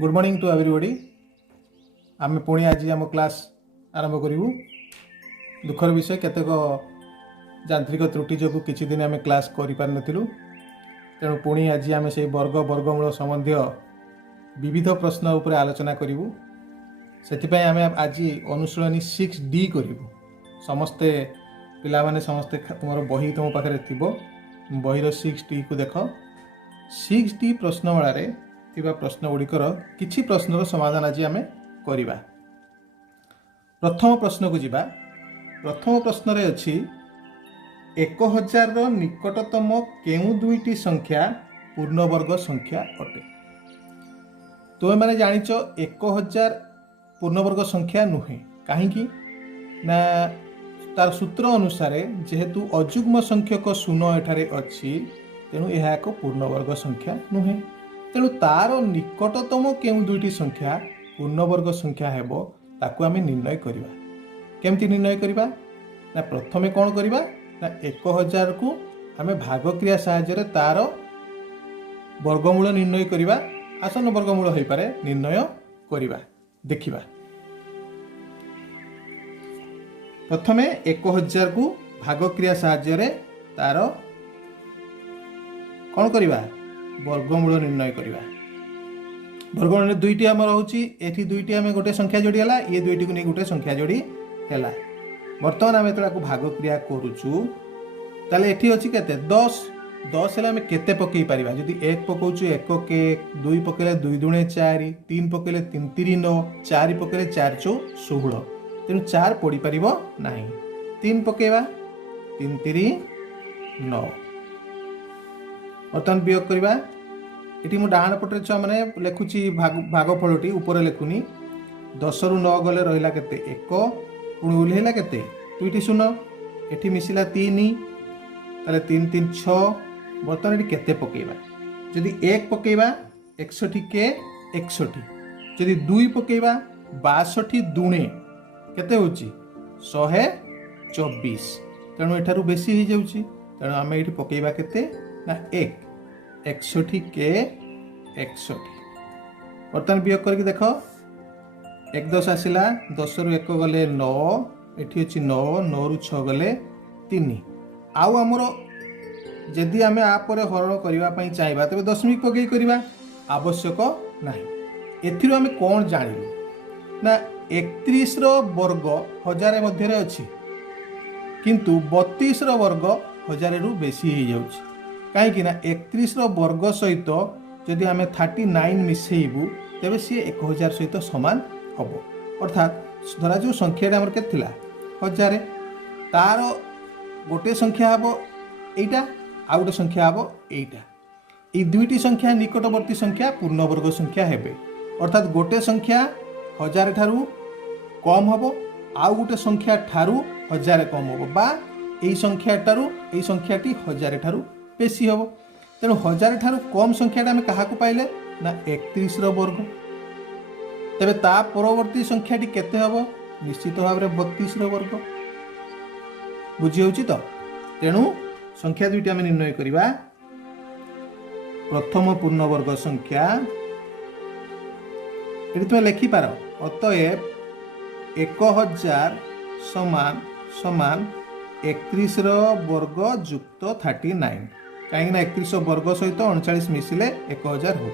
Good morning to everybody. आम पुणी आज आम क्लास आरंभ करूँ। दुखर विषय केतेक यांत्रिक त्रुटि जो किछि दिन आम क्लास करि पार नथिलु, तेणु पुणी आज आम से वर्ग वर्गमूल संबंधी विविध प्रश्न उपर आलोचना करूँ। से आम आज अनुशीलनी 6D करूँ। समस्ते पिला माने समस्ते तुम बही तुम पाखे थी बहीर 6D को देख। 6D प्रश्नमाला थिबा प्रश्न गुड़िकर किछि प्रश्नर समाधान आज आम करिबा। प्रथम प्रश्न को जिबा। प्रथम प्रश्न रे अछि 1000 रो निकटतम केउ दुईटी संख्या पूर्णवर्ग संख्या अटे। तुम मैंने जानिच 1000 पूर्णवर्ग संख्या नुहे कहीं ना तार सूत्र अनुसार जेहेतु अजुग्म संख्यक शून्य एठारे अच्छी, तेणु यह एक पूर्णवर्ग संख्या नुहे। तेणु तार निकटतम केउ दुईटी संख्या पूर्णवर्ग संख्या हेबो ताकू आमे निर्णय करिबा। केमती निर्णय करिबा ना प्रथमे कोन करिबा ना 1000 को आमे भाग क्रिया सहाय्य तार वर्गमूल निर्णय करिबा। आसन वर्गमूल होई पारे निर्णय करिबा। देखिबा प्रथमे 1000 को भाग क्रिया सहाय्य तार कोन करिबा वर्गमूल निर्णय करिबा। वर्गमूल दुईटी आम रोची एठी दुईटी आम गोटे संख्या जोड़ी है, ये दुईटी को नहीं गोटे संख्या जोड़ी है। बर्तमान आम जो भाग क्रिया करुचु ताले एठी अछि केते 10 10 हेले आम केते पकई पारिबा। जदि 1 पकाउछु 1 के 2 पकेले 2 दुणे 4 3 पकेले 3 3 9 4 पकेले 4 चौ 16। तेणु 4 पड़ी पारिबो नाही। 3 पकेबा 3 3 9। बर्तमान वियोग करवा। ये मुझे डाण पटे छुआ मैंने लिखुची भागफलटी ऊपर लिखुनी। 10 रु 9 गले रहा के 1 पुणी ओह्लैला के 2टी शून्य ये मिसला 3 ताले 3 3 6। बर्तमान ये केते पकेबा। जदि 1 पकेबा 61 के 61, जदि 2 पकेबा 62 दुणे केते होची 124। तेणु एठारु बेसी हो जाउची। तेणु आम ये पकेबा केते ना 1 61 के 61। बर्तमान वियोग करके देख 1 10 आसला 10 रु 1 गले 9 एठी अछि 9 9 रु 6 गले 3। आउ आमर जदि आम आपरे हरण करने चाहिए तेज दशमिक पकई करवा आवश्यक नहीं। एथिरो आम कौन जानिलु ना 31 रो वर्ग 1000 मध्य अच्छी, किंतु 32 रो वर्ग 1000 रु बेसी हो जाउछि। कहीं 31 रो वर्ग सहित जदि आम 39 मिसेबू तेबे सी 1000 सहित सामान हम। अर्थात धरा जो संख्या आमर के 1000 तार गोटे संख्या हम एटा आ गोटे संख्या हम एटा। ये दुईटी संख्या निकटवर्ती संख्या पूर्णवर्ग संख्या हेबे। अर्थात गोटे संख्या 1000 ठारू कम हम आउ गोटे संख्या ठारू 1000 कम हम बा यही संख्या ठारू यही संख्याटी 1000 ठारू बेसी हम। तेणु 1000 ठारू कम संख्या आम क्या पाइले ना 31 रो वर्ग। तेबे ता परवर्ती संख्याटी केते हम निश्चित भाव में 32 रो वर्ग। बुझी होची तो। तेणु संख्या दुईटी आम निर्णय करिबा। प्रथम पूर्णवर्ग संख्या ये तुम लिखिपार। अतएव 1000 समान समान 31 रो वर्ग युक्त 39। कहीं 31 वर्ग सहित 39 मिसिले 1000 हो।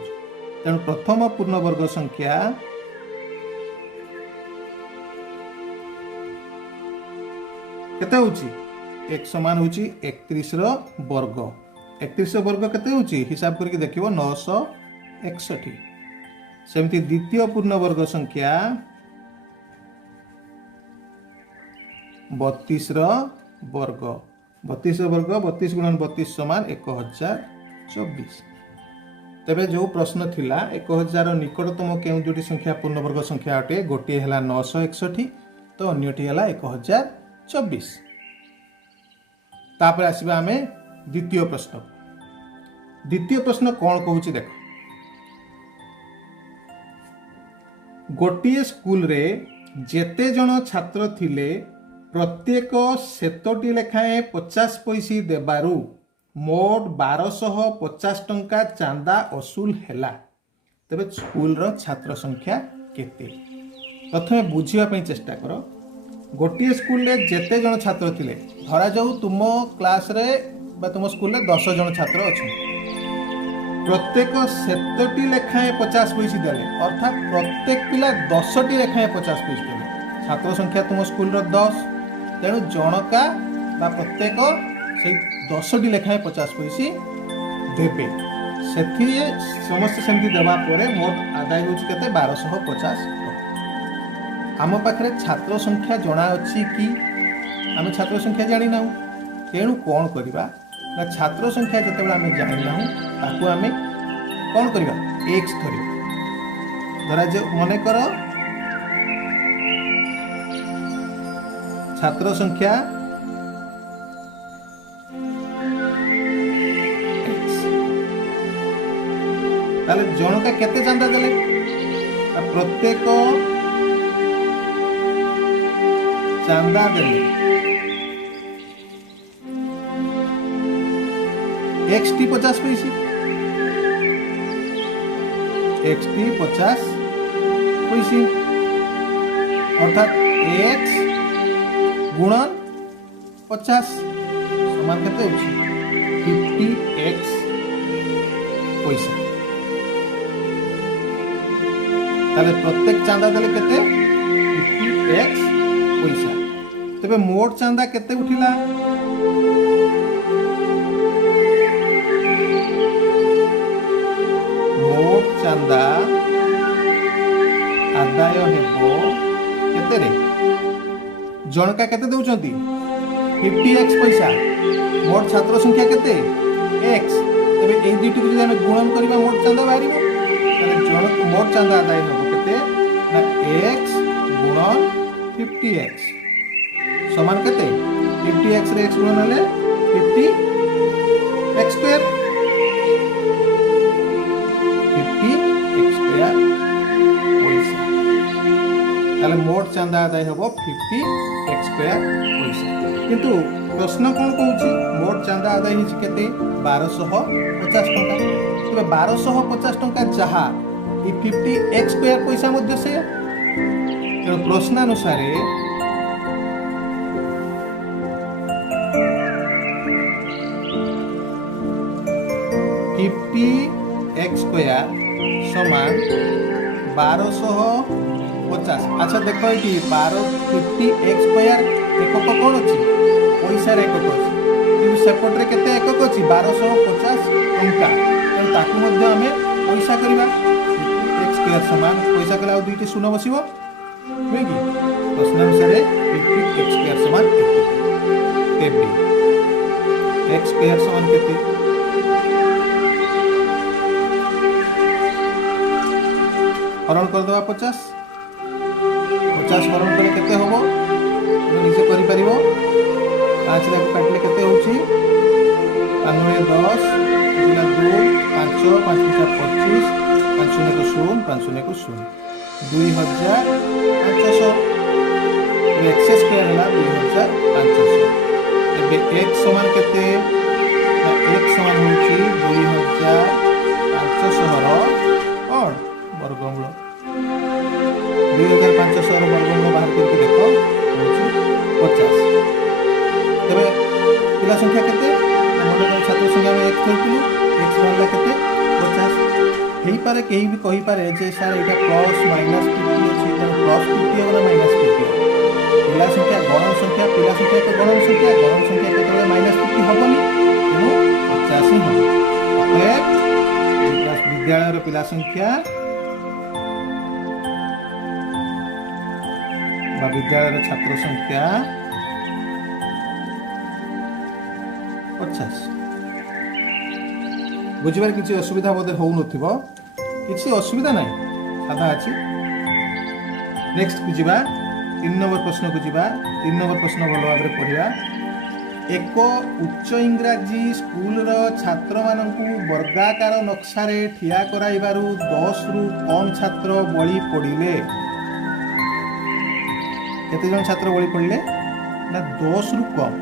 तेणु प्रथम पूर्णवर्ग संख्या केते होची 1 समान होची 31 रो वर्ग। 31 रो वर्ग केते होची हिसाब करके देखिबो 961। सेमती द्वितीय पूर्णवर्ग संख्या 32 रो वर्ग। 32 वर्ग 32 गुणन 32 समान 1024। तेबे जो प्रश्न थिला 1000 निकटतम केउ दुटी संख्या पूर्णवर्ग संख्या अटे, गोटे हला 961 तो अन्यटी हला 1024। तापर आसीबा आमे द्वितीय प्रश्न। द्वितीय प्रश्न कौन कहूची देख। गोटे स्कूल रे जेते जन छात्र थिले प्रत्येक 7टी लेखाएं 50 पैसा देबारु मोट 1250 टंका चांदा असूल हैला। तेबे स्कूल छात्र संख्या केते प्रथमे बुझापी चेष्टा कर। गोटे स्कूल जेते जन छात्र थिले धरा जाऊ तुम क्लास रे बा तुम स्कूल 10 जन छात्र अच्छा प्रत्येक 7टी लेखाएं 50 पैसा देले अर्थात प्रत्येक पिला 10टी लेखाएं 50 पैसा देले छात्र संख्या तुम स्कूल 10 तेणु जनका बा प्रत्येक से 10टी लेखाएं 50 पैसा देवे से समस्त सेमती देवा परे मोट आदाय होछि केते 1250 आम पाखे छात्र संख्या जना अच्छी कि आम छात्र संख्या जानी ना तेणु कौन करवा ना छात्र संख्या जिते आम जानी ना ताकू आम कौन करवा एक्स धर धरा जे मन कर छात्र संख्या ताले जनका केते चांदा देले प्रत्येक चांदा देले एक्स टी 50 पैसे एक्स टी 50 पैसे अर्थात एक्स गुणन 50 समान केते होछि 50x पैसा ताले प्रत्येक चांदा देले केते 50x पैसा तेबे मोट चांदा केते उठिला मोट चांदा आदाय हेबो केते रे जनका केते दउचंती 50x पैसा मोट छात्र संख्या केते x तेबे ए दुटी को हम गुणन करबा मोट चांदा बाहरिबो तने जन मोट चांदा आदाय हेबो केते ना x गुणन 50x समान केते 50x रे x गुणन हले 50x स्क्वायर 50x स्क्वायर पैसा ताले मोट चांदा आदाय हेबो 50x स्क्वायर पैसा किंतु प्रश्न कौन कहूँ मोट चांदा आदाय होछि केते 1250 टंका तबे 1250 टंका जहा ई 50x स्क्वायर पैसा मध्य से तेणु प्रश्नानुसार 50x स्क्वायर समान 1250 अच्छा देखो ये 50x स्क्वायर एकक कौन अच्छी पैसार एकक अच्छी कि सेपटे केते एकक अच्छी 1250 टंका तेणु ताकू आम पैसा करवा x स्क्वायर समान पैसा कले दुईटी शून्य बसिबो नुहे कि प्रश्न अनुसार 50x स्क्वायर समान केते x स्क्वायर समान केते हरण कर दवा 50 हरण कले केते होबो निजे करि परिबो 5 लाख काटले केते होछि 5 10 2 5 5 25 5 को 0 5 को 0 2500 x स्क्वायर हला 2500 एबे x समान केते x समान होछि 2500 रो और वर्गमूल 2500 वर्गमूल बाहर करके देखो 50 तबे पिला संख्या केते हमर छात्र संख्या में 1 थरतिलु x वाला केते 50 हेई पारे केही भी कहि पारे जे सर एटा प्लस माइनस 50 अछि त प्लस 50 होला माइनस 50 पिला संख्या गणन संख्या पिला संख्या के गणन संख्या केते माइनस 50 होबनी तेनु 50 ही होबो अतएव विद्यालय रो पिला संख्या विद्यालय छात्र संख्या 50 बुझबार किसी असुविधा बोधे हो नथिबो किसी असुविधा नहीं साधा अछि नेक्स्ट को जिबा 3 नंबर प्रश्न को जिबा 3 नंबर प्रश्न भलो भाबरे पढिबा एक उच्च इंग्राजी स्कूल रो छात्र मानकु वर्गाकार नक्शा रे ठिया कराइबारु 10 रु कम छात्र बळी पडिले केते जन छात्र बळी पड़ले ना 10 रु कम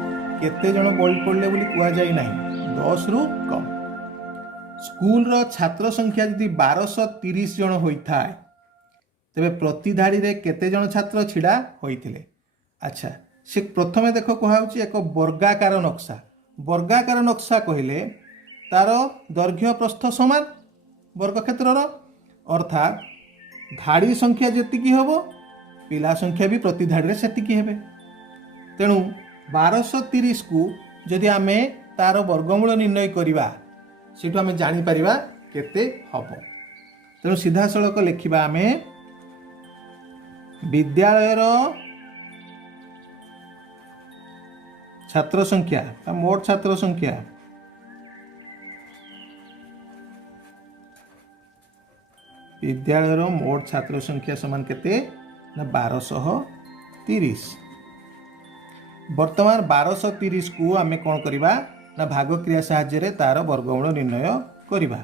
केते जन बळी पड़ले बोली कुआ जाई नाही 10 रु कम स्कूल छात्र संख्या यदि 1230 जन होता है तेरे प्रति धाड़ी रे केते जन छात्र छिड़ा होइथिले। अच्छा से प्रथमे देख कहुच्छी एक वर्गाकार नक्शा। वर्गाकार नक्शा कहले तार दैर्घ्य प्रस्थ समान वर्गक्षेत्र अर्थात धाड़ी संख्या जी हम पिला संख्या भी प्रति धाड़ी से हे। तेणु 1230 को जदि आम तार वर्गमूल निर्णय करवा से आम जापर केते हम। तेणु सीधा सड़क लिखा आम विद्यालयर छात्र संख्या मोट छात्र संख्या विद्यालयर मोट छात्र संख्या समान केते ना 1230। वर्तमान 1230 को आम कौन करवा ना भाग क्रिया साहाय्य तार वर्गमूल निर्णय करवा।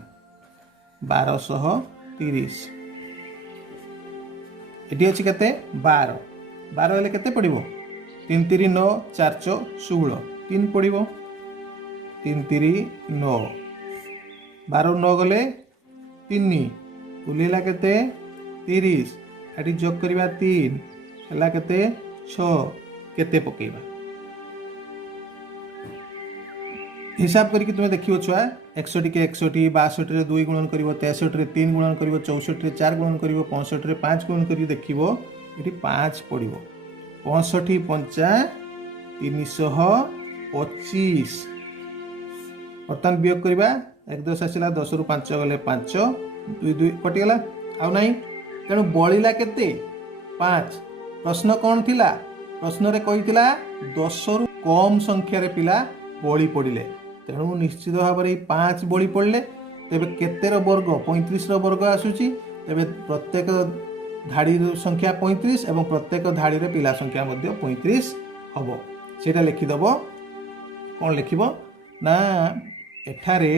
1230 ये अच्छी के 12 12 हेल्ले केते पड़ो 3 3 9 4 4 16 3 पड़ो 3 3 9 12 9 गले 3 उल्लेला केते 30 एटी जोग करवा 3 हला केते 6 केते पकेबा हिसाब करके तुम्हें देखियो छुआ 61 के 61 62 रे 2 गुणन करिवो 63 रे 3 गुणन करिवो 64 रे 4 गुणन करिवो 65 रे 5 गुणन करिवो देखिवो एटी 5 पड़िवो 65 पंचा 325। बर्तमान वियोग करवा 1 10 आसला 10 रु 5 गले 5 2 2 कटिगला आउ नहीं तेणु बलिला केते 5। प्रश्न कौन थिला प्रश्न रे कहिथिला 10 रु कम संख्या रे पिला बळी पड़िले तेणु निश्चित भाव में 5 बळी पड़े तेबे केतेर वर्ग 35 वर्ग आसूची तेबे प्रत्येक धाड़ी संख्या 35 एवं प्रत्येक धाड़ी रे पिला संख्या मध्य 35 हम सेटा लिखिदेव। कौन लिखिब ना एठारे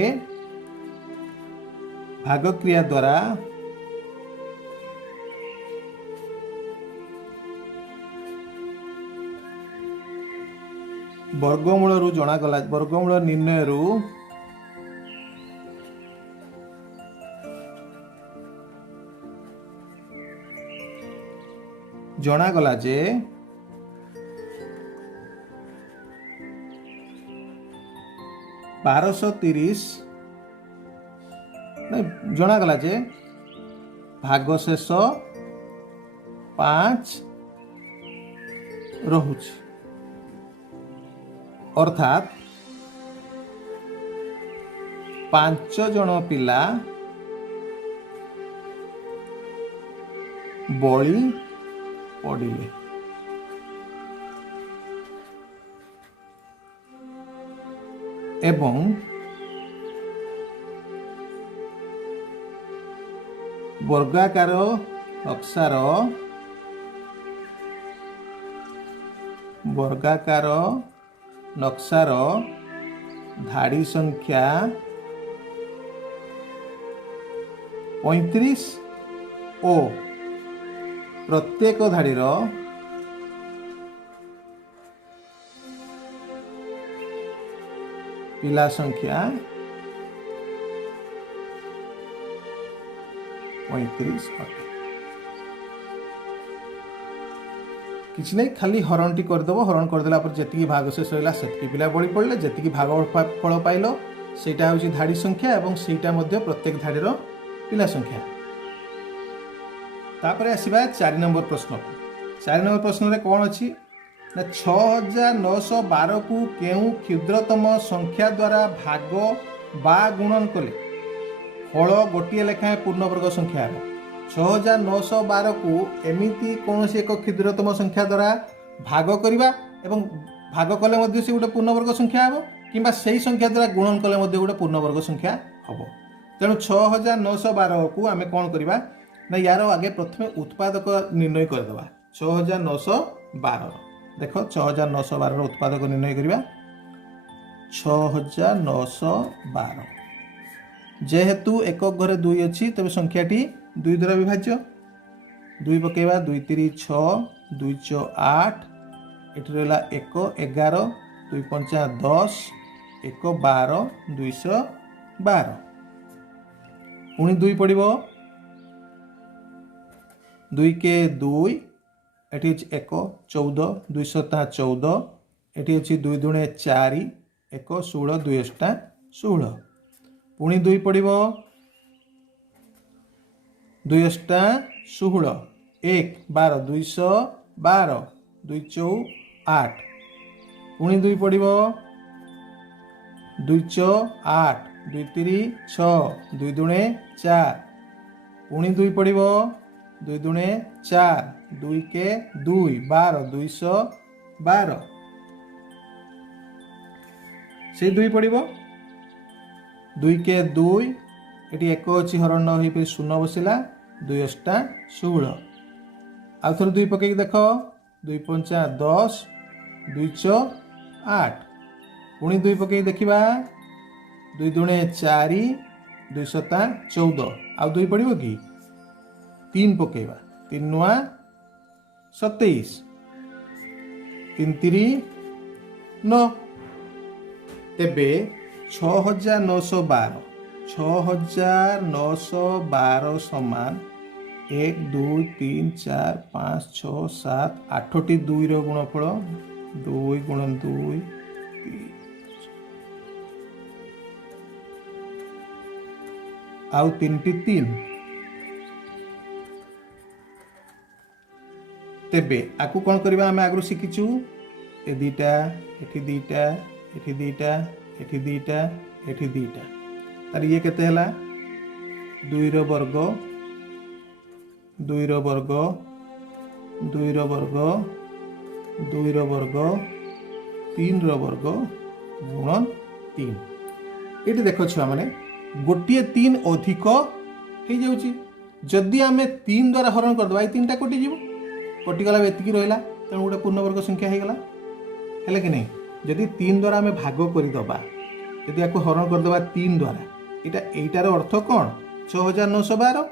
भाग क्रिया द्वारा वर्गमूल रु जनागला वर्गमूल निर्णय रु जनागला जे 1230 नहीं जनागला जे भागशेष 5 रहुछि अर्थात 5 जन पिला बळी पड़िले एवं वर्गाकार नक्शार धाड़ी संख्या 35 ओ प्रत्येक धाड़ीर पिला संख्या 35 अटे। किसी नहीं खाली हरण टी करदेव हरण करदेला पर जी भागशेष रहा से पिला बड़ी पड़े जी भागफल पाइल सेटा हूँ धाड़ी संख्या और सेटा प्रत्येक धाड़ीर पिला संख्या। तापर आसवा 4 नंबर प्रश्न। 4 नंबर प्रश्न रे कौन अच्छी ना 6912 को केउ क्षुद्रतम संख्या द्वारा भाग बा गुणन कले फल गोटे लेखाएं पूर्णवर्ग संख्या है। 6912 को एमिति कौन एक क्षुद्रतम संख्या द्वारा भाग करवा एवं भाग कले से गोटे पूर्णवर्ग संख्या हम कि से संख्या द्वारा गुणन कले गोटे पूर्णवर्ग संख्या हम। तेणु 6912 को आम कौन करवा ना यार आगे प्रथम उत्पादक निर्णय करदे। 6912 देख 6912 उत्पादक निर्णय करवा। 6912 जेहेतु एक घरे 2 अच्छी तेज संख्याटी 2 द्वारा विभाज्य 2 पकेबा 2 3 6 2 4 8 ये रहा 1 11 2 5 10 1 12 212 पुणी 2 पड़ो 2 के 2 एटी हूँ 1 14 2 7 14 एटी अच्छी 2 दुणे 4 1 16 2 8 16 पुणी 2 पड़ो 2 8 16 1 12 212 2 4 8 पुणी 2 पड़ो 2 4 8 2 3 6 2 दुणे 4 पुणी 2 पड़ो 2 दुणे 4 2 के 2 12 212 से 2 पड़ो 2 के 2 ये एक अच्छी हरण हो फिर शून्य बसला 2 8 16 आउ थोड़े 2 पकईक देख 2 5 10 2 6 8 पुणी 2 पकईक देखा 2 दुणे 4 2 7 14 आउ 2 पड़ो कि 3 पकेबा 3 नुआ 27 3 3 9 तेबे 6912 6912 समान 1 2 3 4 5 6 7 8टी 2 रो गुणफल 2 गुणन 2 3 आउ 3टी 3 तेबे आकु कौन करबा आमे आगु शिखिचु ए दीटा एठी दीटा एठी दीटा एठी दीटा एठी दीटा तार ये केते हला 2 रो वर्ग 2 रो वर्ग 2 रो वर्ग 2 रो वर्ग 3 रो वर्ग गुणन 3 ये देख छुआ मैंने गोटे 3 अधिक हो जाउची जदि आमे 3 द्वारा हरण कर दबा 3टा कटि जीव कटिगला एतिकी रहिला तेणु गोटे पूर्णवर्ग संख्या हो गला है कि नहीं जदि 3 द्वारा आमे भाग करदबा यदि आपको हरण करदबा 3 द्वारा एटार अर्थ कौन 6912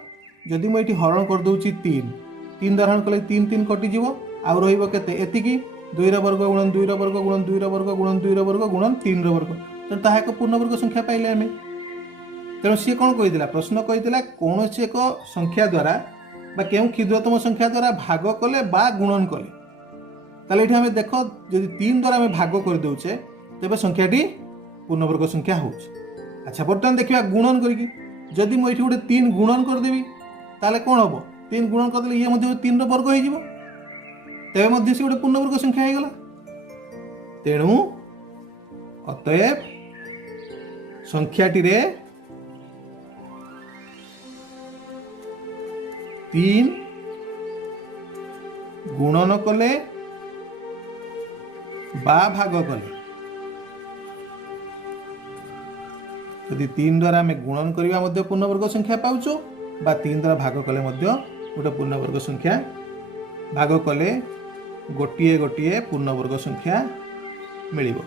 जदि मुझे हरण करदे 3 द्वारा हरण कले 3 3 कटिज आउ रही एतिकी 2 रो वर्ग गुणन 2 रो वर्ग गुणन 2 रो वर्ग गुणन 2 रो वर्ग गुणन 3 रो वर्ग तेणु ताहा एक पूर्णवर्ग संख्या पाइले आमे तेणु सी कौन कही प्रश्न कही कौन एक संख्या द्वारा बा केउ क्षुद्रतम संख्या द्वारा भाग कले बा गुणन कले ताले आम देख जदि 3 द्वारा आम भाग कर दउचे तेबे संख्याटी पूर्णवर्ग संख्या हो। अच्छा बर्तमान देखा गुणन करके जदि मुझे गोटे 3 गुणन करदेवी ताले कौन हम 3 गुणन करदे ये 3 रो वर्ग हो तेबे से गोटे पूर्णवर्ग संख्या हो गला तेणु अतएव संख्याटी रे 3 गुणन कले बा भाग कले यदि 3 द्वारा आम गुणन करवा पूर्णवर्ग संख्या पाउचो बा 3 द्वारा भाग कले गोटे पूर्णवर्ग संख्या भाग कले गोटे गोटे पूर्णवर्ग संख्या मिलिबो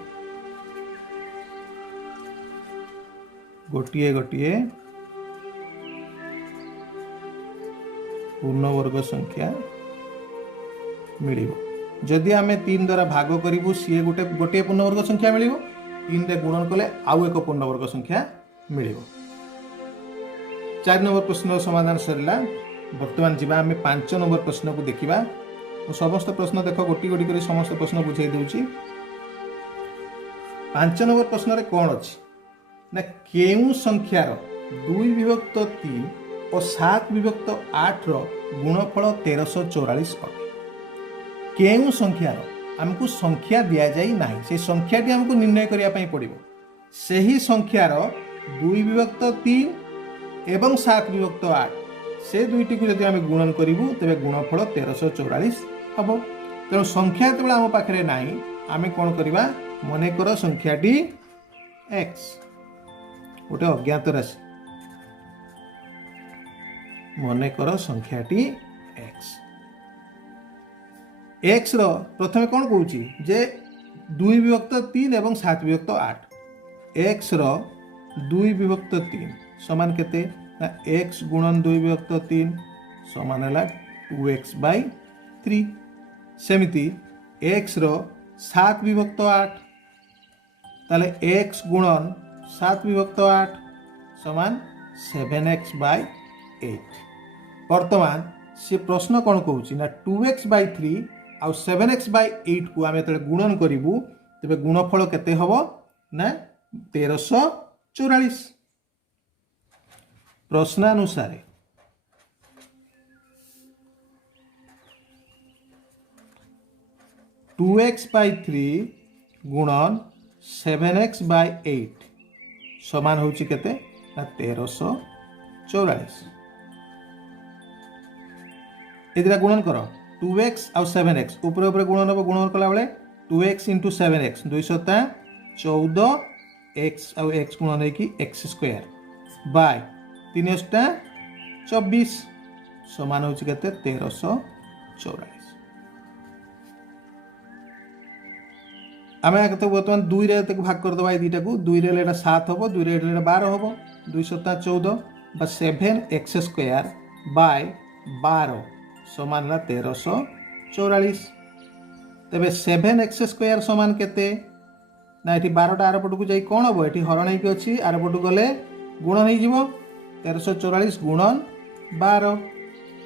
गोटे गोटे पूर्णवर्ग संख्या मिलिबो जदि आम 3 द्वारा भाग करूँ सी गोटे गोटे पूर्णवर्ग संख्या मिलिबो 3 रे गुणन कले आउ एक पूर्णवर्ग संख्या मिलिबो 4 नंबर प्रश्न समाधान सरला वर्तमान जीवा आम 5 नंबर प्रश्न को देखिबा समस्त प्रश्न देख गोटी गोटी कर समस्त प्रश्न बुझाई दूची 5 नंबर प्रश्न रे कौन अच्छी ना केउ संख्यार 2 विभक्त 3 और 7 विभक्त 8 रो गुणफल 1344 अटे केउ संख्यार आमको संख्या दि जाई नाही से संख्याटी हमको निर्णय करिया पई पड़िबो सही संख्यार 2 विभक्त 3 एवं 7 विभक्त 8 से दुईटी को जदि आम गुणन करूँ तेरे गुणफल 1344 हम तेणु संख्या जो आम पाखे ना आम कौन करवा मन कर संख्याटी x गोटे अज्ञात राशि मन कर संख्याटी x रो प्रथम कौन कहूँ जे 2 विभक्त 3 एवं 7 विभक्त 8 x रो 2 विभक्त 3 समान केते x गुणन 2 विभक्त 3 समान है 2x/3 सेमिति x रो 7 विभक्त 8 ताले x गुणन 7 विभक्त 8 समान 7x/8। बर्तमान सी प्रश्न कौन कहूँ ना 2x/3 आउ 7x/8 को आम जो गुणन करूँ तेरे गुणफल केते हम ना 1344। प्रश्नानुसार 2x/3 गुणन 7x/8 समान होची केते ना 1344। एदिरा गुणन कर 2x आउ 7x ऊपर ऊपर गुणन हम गुणन कला बेले 2x × 7x 214 x आउ x गुणन होगी x² बाय 3 * 24 समान होची केते 1344। आम बर्तमान 2 रे भाग करदे ये दुईटा को 2 रे 7 हम 2 रे 12 हम 214 बा 7x² बाय 12 समान 1344। तेबे 7x² समान केते ना ये 12टा आर पटू जाई कौन हम ये हरण होगी अच्छी आर पटू गले गुणन हो 1344 गुणन 12।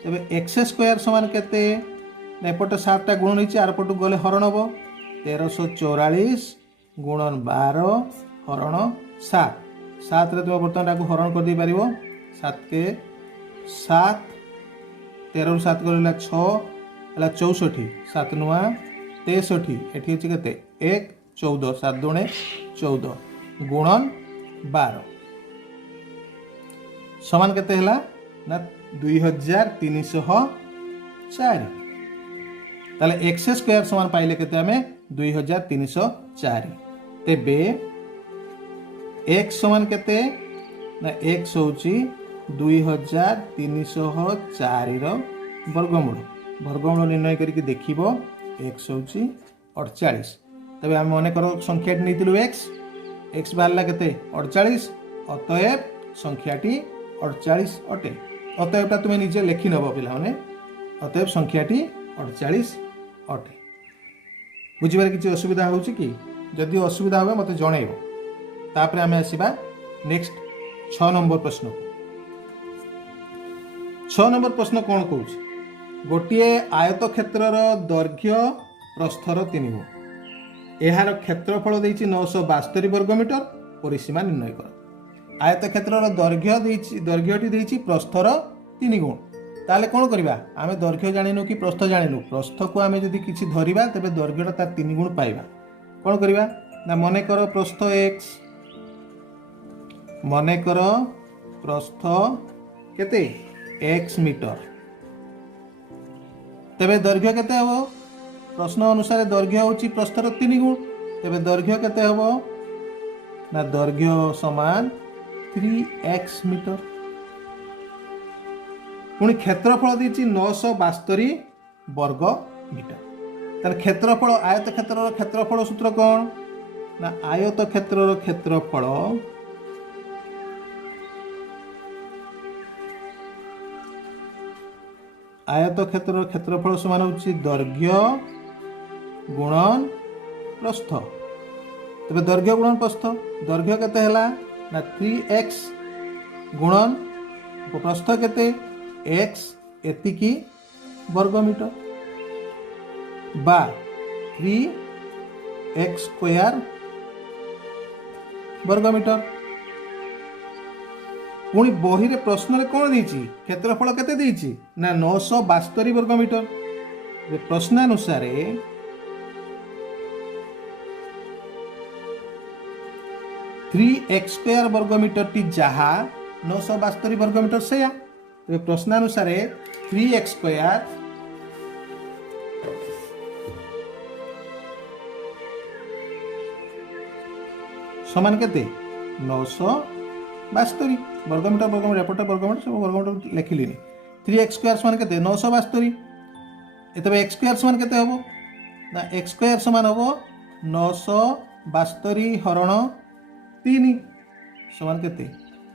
तेबे x² समान केते ना एपटे 7टा गुणन होगी आर पटू गले हरण हम 1344 गुणन 12 हरण 7। 7 रे तुम बर्तमान हरण कर दे पारिबो 7 के 7 13 ରୁ 7 गला 6 हला 64 7 नुआ 63 एठी अछि केते 1 14 7 दुणे 14 गुणन 12 समान केते हला ना 2304। ताले x² समान पाइले केते हमें 2304। तेबे x समान केते ना x होची 2304 रो वर्गमूल। वर्गमूल निर्णय करके देखिबो x होची 48। तबे हम मने करो संख्या नीतिलु x बाहरला केते 48 अतएव संख्याटी 48 अटे। अतएवटा तुम निजे लिखि नब पिला माने अतएव संख्याटी 48 अटे। बुझिबार किसी असुविधा होउची कि जदि असुविधा हो मते जणैबो। तापर आमे आसीबा नेक्स्ट 6 नंबर प्रश्न। 6 नंबर प्रश्न कौन कहूँ गोटे आयत क्षेत्रर दैर्घ्य प्रस्थर 3 गुण यार क्षेत्रफल देछि 972 वर्गमीटर परिसीमा निर्णय कर। आयत क्षेत्रर दैर्घ्यटी देछि प्रस्थर 3 गुण। ताले कौन करबा आमे दैर्घ्य जानिनु कि प्रस्थ जानिनु। प्रस्थ को आमे जदि किछि धरिबा तबे दैर्घ्यटा तार 3 गुण पाइबा। कौन करबा ना मने कर प्रस्थ x मने कर प्रस्थ केते x मीटर तेबे दैर्घ्य केते हबो प्रश्न अनुसार दैर्घ्य होची प्रस्थर 3 गुण। तेबे दैर्घ्य केते हबो ना दैर्घ्य समान 3x मीटर। पुणी क्षेत्रफल देछि 972 वर्ग मीटर। तार क्षेत्रफल आयत क्षेत्रर क्षेत्रफल सूत्र कौन ना आयत क्षेत्रर क्षेत्रफल आयत क्षेत्रर क्षेत्रफल समान होछि दैर्घ्य गुणन प्रस्थ। तबे दैर्घ्य गुणन प्रस्थ दैर्घ्य केते हला ना 3x गुणन प्रस्थ केते x एतिकी वर्गमीटर बा 3x² वर्गमीटर। पुणी बही रे प्रश्न रे कौन देछि क्षेत्रफल केते देछि ना 972 वर्गमीटर। प्रश्नानुसार 3x² वर्गमीटर टी जहा 972 वर्गमीटर सेया। प्रश्नानुसार 3x² समान केते 972 वर्गमीटर वर्गमीटर एपटे वर्गमीटर सब वर्गमीटर लिखिली 3x² समान केते 972। एतबे x² समान केते हबो ना x² समान हबो 972 हरण 3 समान केते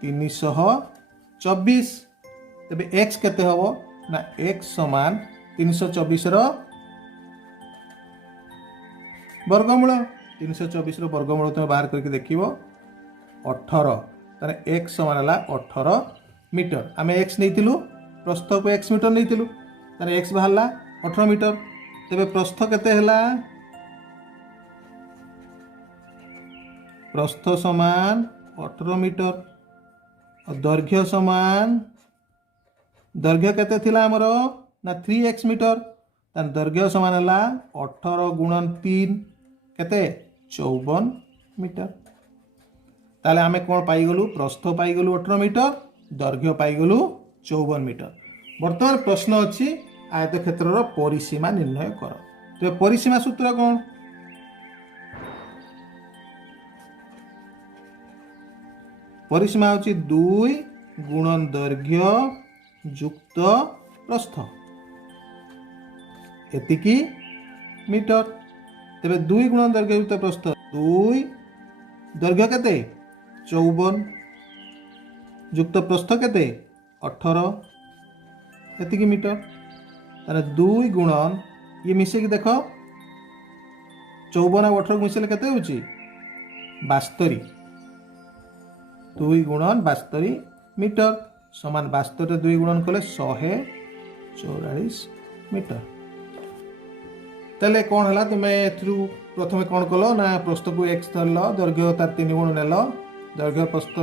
324। तेबे x केते हबो ना x समान 324 रो वर्गमूल 324 रो वर्गमूल तुम बाहर करके देखिबो 18। तार एक्स समान है 18 मीटर। आम एक्स नहीं प्रस्थ को एक्स मीटर नहीं तार एक्स बाहर 18 मीटर। तेरे प्रस्थ केते हला प्रस्थ समान 18 मीटर और दैर्घ्य समान दैर्घ्य केते थिला हमरो ना 3x मीटर। तार दैर्घ्य समान है 18 गुणन 3 केते 54 मीटर। ताले आमे कौन पाईगलु प्रस्थ पाईगलु 18 मीटर दैर्घ्य पाईगलु 54 मीटर। वर्तमान प्रश्न अच्छी आयतक्षेत्र परिसीमा निर्णय कर। तो परिसीमा सूत्र कौन परिसीमा होची 2 गुणन दैर्घ्य युक्त प्रस्थ एतिकी मीटर। तेरे 2 गुणन दैर्घ्य युक्त प्रस्थ 2 दैर्घ्य केते 54 युक्त प्रस्थ केते 18 एतिकी मीटर। तारे 2 गुणन ये मिसेकी देख 54 और 18 मिसेले केते होची 72। 2 गुणन 72 मीटर समान 72 2 गुणन कले 144 मीटर। तेले कौन है तुम प्रथम कौन कल ना प्रस्थ को एक्स धरल दैर्घ्य तार 3 गुण नेल दैर्घ्य प्रस्थ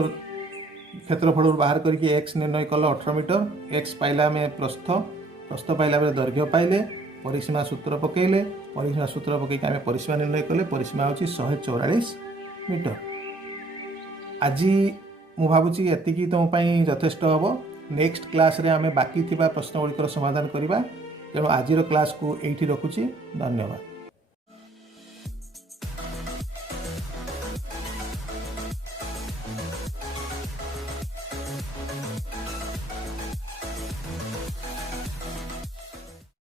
क्षेत्रफल बाहर करके एक्स निर्णय कल 18 मीटर। एक्स पाइला आम प्रस्थ प्रस्थ पाइला बेले दैर्घ्य पाइले परिसीमा सूत्र पकेले परिसीमा सूत्र पकईक आम परिसीमा निर्णय कले परिसीमा होची 144 मीटर। आज मु भावुची एतिकी तुम यथेष्ट हम। नेक्स्ट क्लास रे आम बाकी थिबा प्रश्न गुड़िकर समाधान करवा। तेणु आज क्लास को एठी रखुची। धन्यवाद।